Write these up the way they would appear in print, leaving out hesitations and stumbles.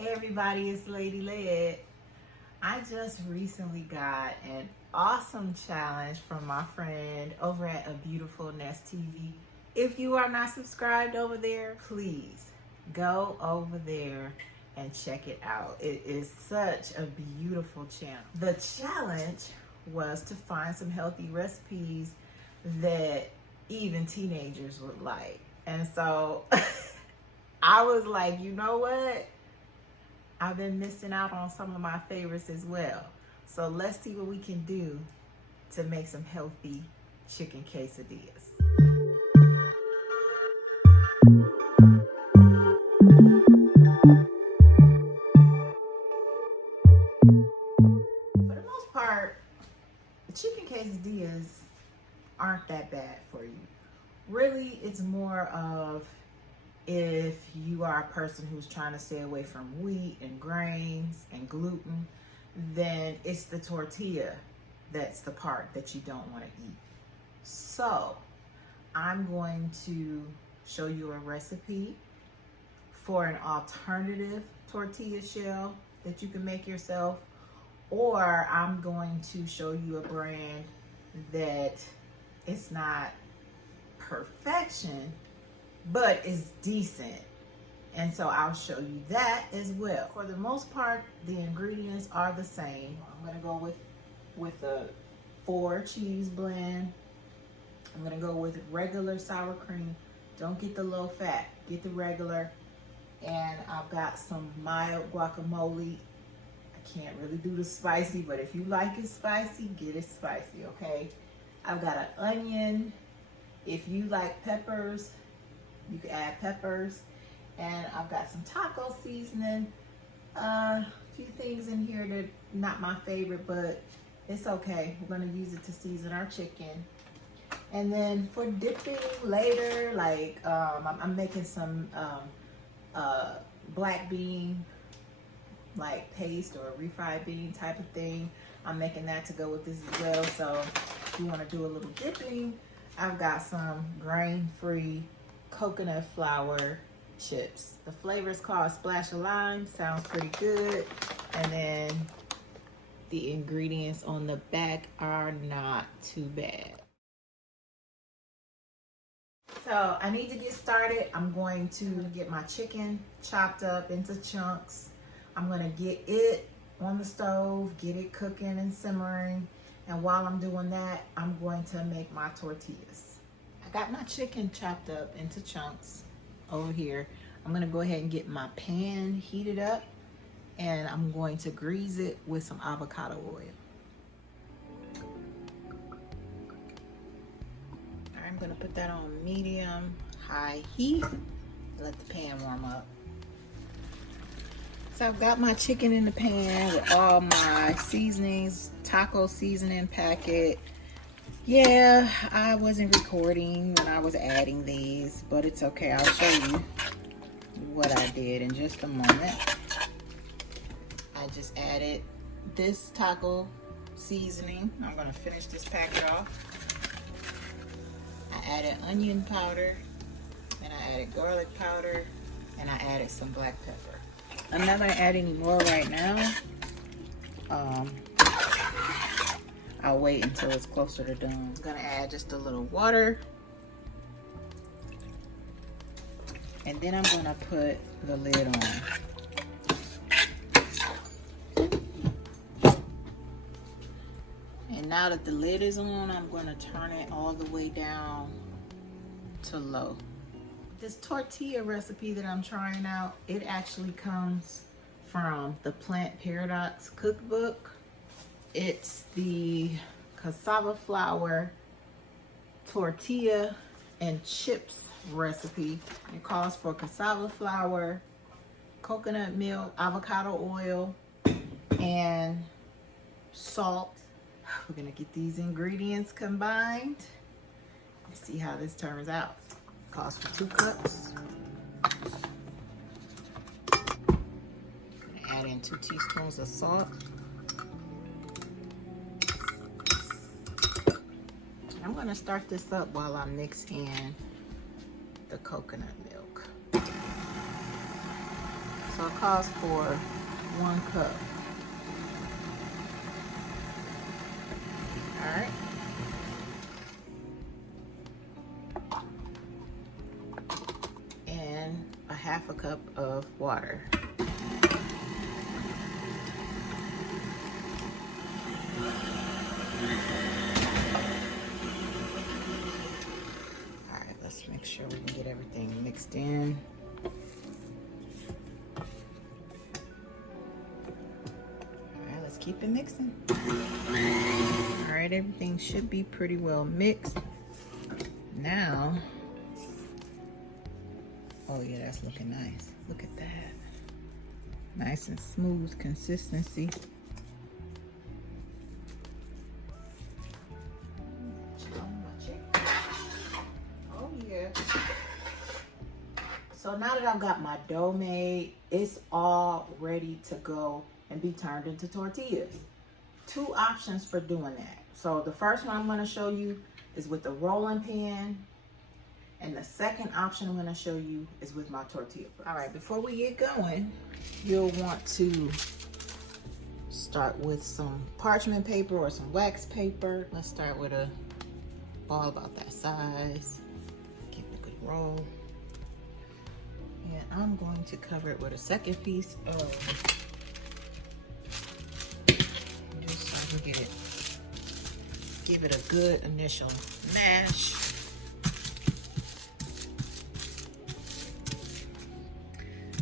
Hey everybody, it's Lady Led. I just recently got an awesome challenge from my friend over at A Beautiful Nest TV. If you are not subscribed over there, please go over there and check it out. It is such a beautiful channel. The challenge was to find some healthy recipes that even teenagers would like. And so I was like, you know what? I've been missing out on some of my favorites as well. So let's see what we can do to make some healthy chicken quesadillas. For the most part, chicken quesadillas aren't that bad for you. Really, it's more of if you are a person who's trying to stay away from wheat and grains and gluten, then it's the tortilla that's the part that you don't want to eat. So I'm going to show you a recipe for an alternative tortilla shell that you can make yourself, or I'm going to show you a brand that it's not perfection, but it's decent. And so I'll show you that as well. For the most part, the ingredients are the same. I'm gonna go with a 4 cheese blend. I'm gonna go with regular sour cream. Don't get the low fat, get the regular. And I've got some mild guacamole. I can't really do the spicy, but if you like it spicy, get it spicy, okay? I've got an onion. If you like peppers, you can add peppers. And I've got some taco seasoning. A few things in here that not my favorite, but it's okay. We're gonna use it to season our chicken. And then for dipping later, like I'm making some black bean, like paste or refried bean type of thing. I'm making that to go with this as well. So if you wanna do a little dipping, I've got some grain-free coconut flour chips. The flavor is called Splash of Lime. Sounds pretty good. And then the ingredients on the back are not too bad. So I need to get started. I'm going to get my chicken chopped up into chunks. I'm going to get it on the stove, get it cooking and simmering. And while I'm doing that, I'm going to make my tortillas. I got my chicken chopped up into chunks over here. I'm gonna go ahead and get my pan heated up, and I'm going to grease it with some avocado oil. All right, I'm gonna put that on medium high heat. Let the pan warm up. So I've got my chicken in the pan with all my seasonings, taco seasoning packet. Yeah, I wasn't recording when I was adding these, but it's okay. I'll show you what I did in just a moment. I just added this taco seasoning. I'm gonna finish this packet off. I added onion powder, and I added garlic powder, and I added some black pepper. I'm not gonna add any more right now. I'll wait until it's closer to done. I'm gonna add just a little water. And then I'm gonna put the lid on. And now that the lid is on, I'm gonna turn it all the way down to low. This tortilla recipe that I'm trying out, it actually comes from the Plant Paradox cookbook. It's the cassava flour tortilla and chips recipe. It calls for cassava flour, coconut milk, avocado oil, and salt. We're gonna get these ingredients combined. Let's see how this turns out. It calls for 2 cups. I'm gonna add in 2 teaspoons of salt. I'm gonna start this up while I mix in the coconut milk. So So it calls for 1 cup. All right. And a 1/2 cup of water. All right, let's make sure we can get everything mixed in. Keep it mixing. All right, everything should be pretty well mixed. Now, oh yeah, that's looking nice. Look at that. Nice and smooth consistency. Oh yeah. So now that I've got my dough made, it's all ready to go and be turned into tortillas. 2 options for doing that. So the first one I'm going to show you is with the rolling pin, and the second option I'm going to show you is with my tortilla press. All right, before we get going, you'll want to start with some parchment paper or some wax paper. Let's start with a ball about that size. Give it a good roll. And I'm going to cover it with a second piece of, just so I can give it a good initial mash.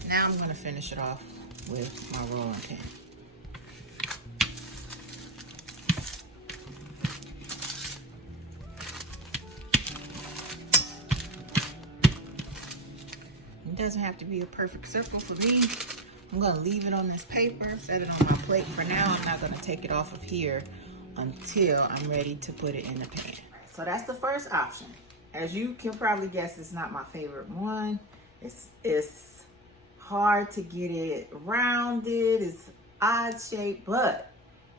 Now I'm going to finish it off with my rolling pin. It doesn't have to be a perfect circle for me. I'm going to leave it on this paper, set it on my plate. For now, I'm not going to take it off of here until I'm ready to put it in the pan. So that's the first option. As you can probably guess, it's not my favorite one. It's hard to get it rounded. It's odd shaped, but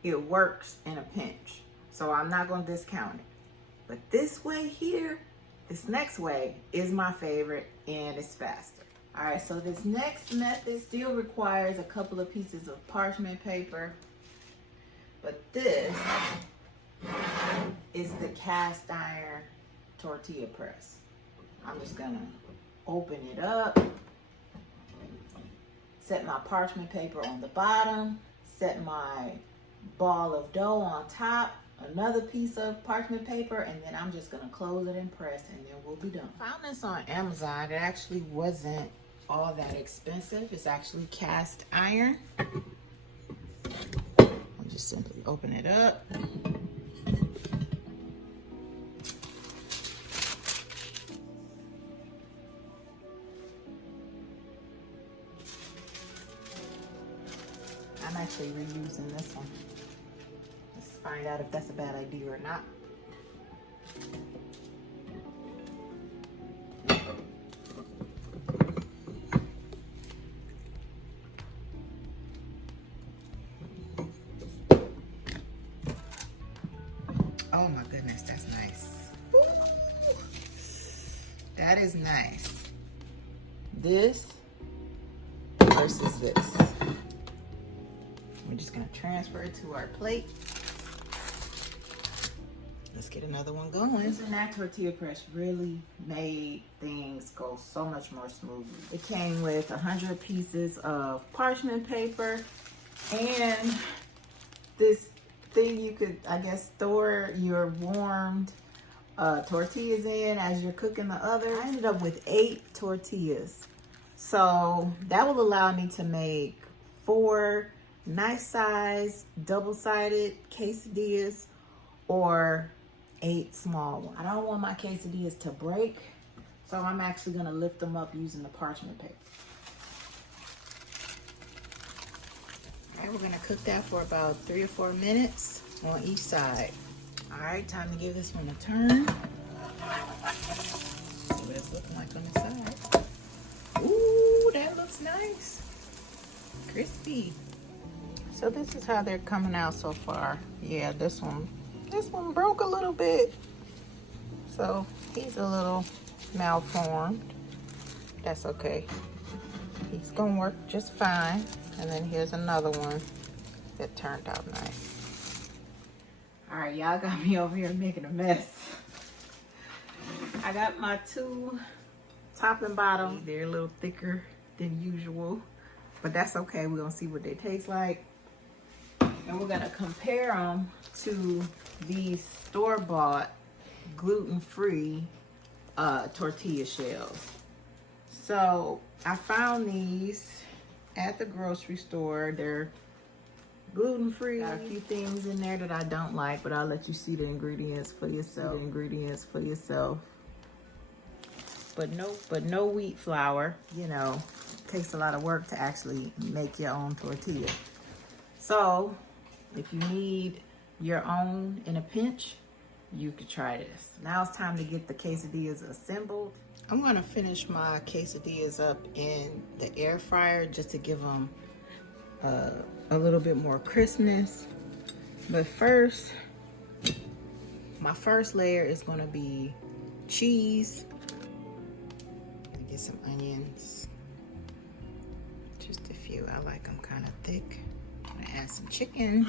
it works in a pinch. So I'm not going to discount it. But this way here, this next way is my favorite, and it's faster. All right, so this next method still requires a couple of pieces of parchment paper, but this is the cast iron tortilla press. I'm just gonna open it up, set my parchment paper on the bottom, set my ball of dough on top, another piece of parchment paper, and then I'm just gonna close it and press, and then we'll be done. I found this on Amazon. It actually wasn't all that expensive. It's actually cast iron. I'll just simply open it up. I'm actually reusing this one. Let's find out if that's a bad idea or not. Oh my goodness, that's nice. Ooh, that is nice. This versus this. We're just gonna transfer it to our plate. Let's get another one going. Using that tortilla press really made things go so much more smoothly. It came with 100 pieces of parchment paper and this thing you could, I guess, store your warmed tortillas in as you're cooking the other. I ended up with 8 tortillas. So that will allow me to make 4 nice size double-sided quesadillas or 8 small ones. I don't want my quesadillas to break, so I'm actually gonna lift them up using the parchment paper. All right, we're gonna cook that for about 3 or 4 minutes on each side. All right, time to give this one a turn. See what it's looking like on the side. Ooh, that looks nice. Crispy. So this is how they're coming out so far. Yeah, this one broke a little bit. So he's a little malformed. That's okay. He's gonna work just fine. And then here's another one that turned out nice. All right, y'all got me over here making a mess. I got my two top and bottom. They're a little thicker than usual, but that's okay. We're gonna see what they taste like. And we're gonna compare them to these store-bought gluten-free tortilla shells. So I found these at the grocery store. They're gluten-free. Got a few things in there that I don't like, but I'll let you see the ingredients for yourself. But no wheat flour. You know, it takes a lot of work to actually make your own tortilla. So if you need your own in a pinch, you could try this. Now it's time to get the quesadillas assembled. I'm gonna finish my quesadillas up in the air fryer just to give them a little bit more crispness. But first, my first layer is gonna be cheese. Get some onions, just a few. I like them kind of thick. I'm gonna add some chicken.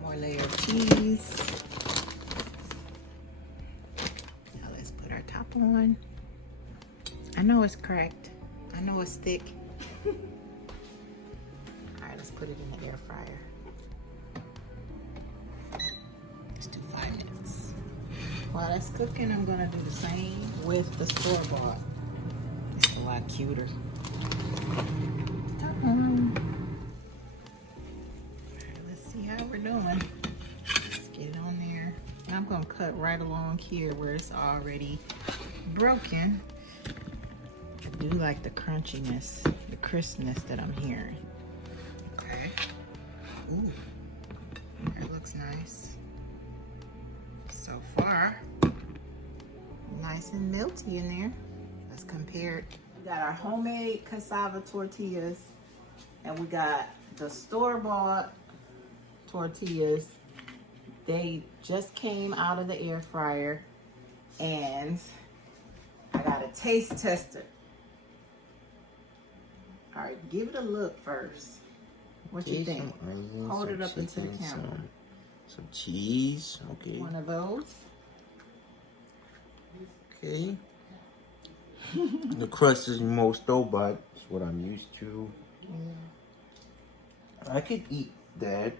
One more layer of cheese. Now let's put our top on. I know it's cracked. I know it's thick. All right, let's put it in the air fryer. Let's do 5 minutes. While that's cooking, I'm gonna do the same with the store-bought. It's a lot cuter. Top on. All right, let's see how we're doing. Let's get it on there. And I'm gonna cut right along here where it's already broken. I do like the crunchiness, the crispness that I'm hearing. Okay. Ooh, that looks nice. So far, nice and melty in there. Let's compare it. We got our homemade cassava tortillas, and we got the store-bought tortillas. They just came out of the air fryer, and I got a taste tester. All right, give it a look first. What you think? Onions, hold it up into the chicken, camera. Some cheese, okay. One of those. Okay. The crust is more store-bought. It's what I'm used to. I could eat that.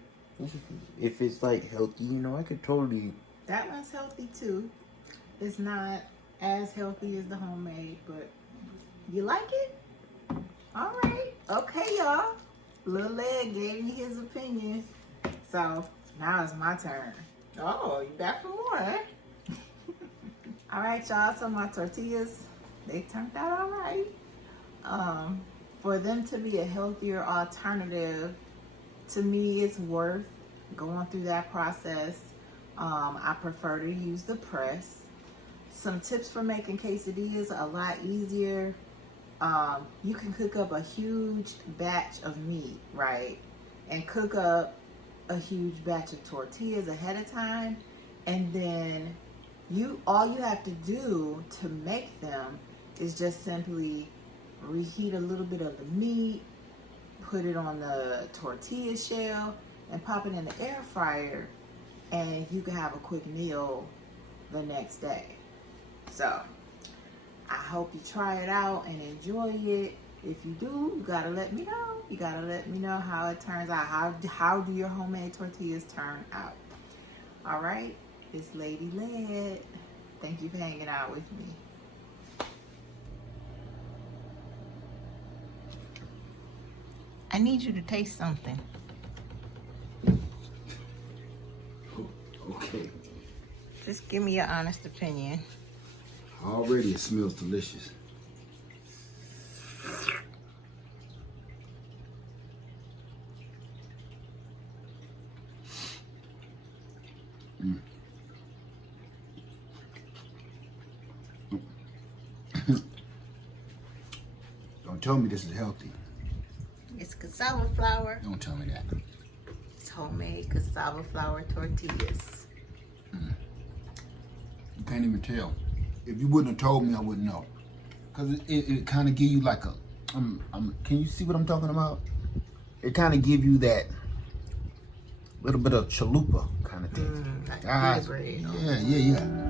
If it's like healthy, you know, I could totally. That one's healthy too. It's not as healthy as the homemade, but you like it? All right. Okay, y'all. Little Leg gave me his opinion. So now it's my turn. Oh, you back for more, eh? All right, y'all. So my tortillas, they turned out all right. For them to be a healthier alternative, to me, it's worth going through that process. I prefer to use the press. Some tips for making quesadillas a lot easier. You can cook up a huge batch of meat, right? And cook up a huge batch of tortillas ahead of time, and then all you have to do to make them is just simply reheat a little bit of the meat, put it on the tortilla shell, and pop it in the air fryer, and you can have a quick meal the next day. So I hope you try it out and enjoy it. If you do, you gotta let me know. You gotta let me know how it turns out. How do your homemade tortillas turn out? All right, it's Lady Led. Thank you for hanging out with me. I need you to taste something. Okay. Just give me your honest opinion. Already it smells delicious. Don't tell me this is healthy. It's cassava flour. Don't tell me that. It's homemade cassava flour tortillas. You can't even tell. If you wouldn't have told me, I wouldn't know. Cause it kind of give you like a, can you see what I'm talking about? It kind of give you that little bit of chalupa kind of thing. Like bread. Yeah.